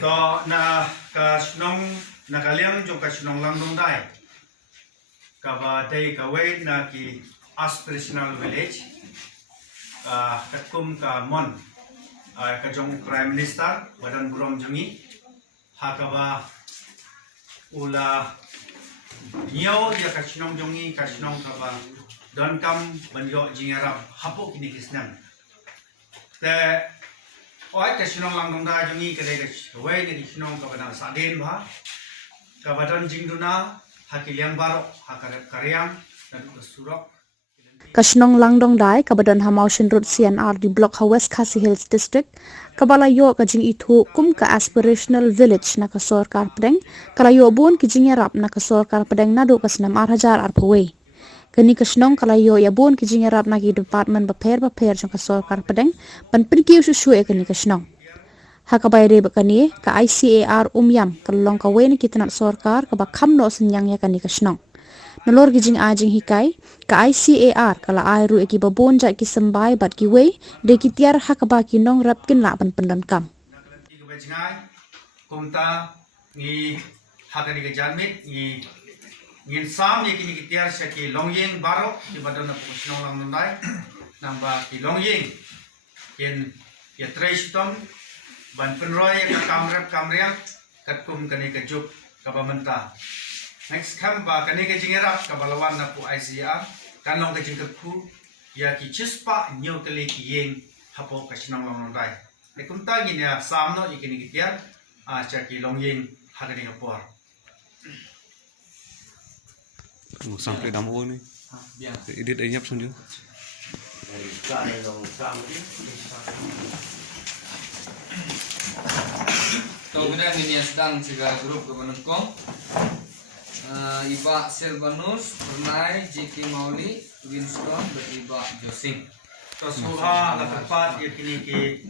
to na ka Shnong na kaliang jong ka Shnong Langdongdai ka ba day ka way na ki Aspirational village ka katkum ka mon ka jong prime minister badan burom jongi ha ka ba ula nyaw dia ka Shnong jongi ka Shnong ka ba don kam banjo jingarap hapo kini kisnan te oi ka Shnong Langdongdai jongi ka de ka way ni Shnong ka ba saden ba ka badan jingduna hakiliang barok hakarat karyang dan surok Shnong Langdongdai kabadan Hamausin Road CNR di Blok West Khasi Hills District kabalayo kajing itu kum ka Aspirational Village na kasorkar pedeng kalayo bun kijing yarap na kasorkar pedeng nado kasnam 8,000 arpaway kani Shnong kalayo ya bun kijing yarap na ki department baper jong kasorkar pedeng pan pergi susu kani Shnong hakabay de bakani ka ICAR umyam kalong ka wen kitanat sorkar ka bakam no senyang ya kani Shnong Nalor gijing ajing hikai ka ICAR kala airu eki babon jat ki sembai bat ki wei de ki tiar hakaba ki nong rap kin la ban pendan kam kumta ni hakani ke janmit ni ngin sam ye kini ki tiar sya ki longyeng barok ki badan na Shnong Langdongdai namba ki longyeng yen ya treistom ban penroy ka kamriak katkum kani ke juk ka bamenta next come ba kani ke jingerap ka balawan na pu ICA kanong ke jingku ya ki chispa nyo kali ki yeng hapo ka Shnong Langdongdai ne kumta gi ne samno ikini ki tiar a cha ki longyeng hagani apor sampai damu ni edit ayap sunju kemudian ini sedang juga grup kebenukong Iba Silvanus, Pernai, JK Mauli, Winston, dan Iba Josing. To suha la tepat ya kini ki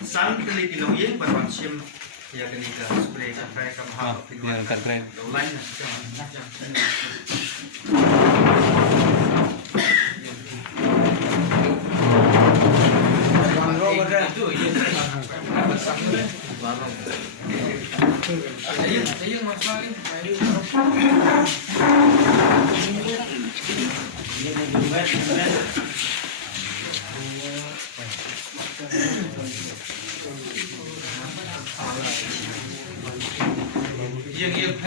san kali ki longyeng berwaksim ya kini ka spray ka kai ka ha yang kat keren lain Ayun masalah ini. Yang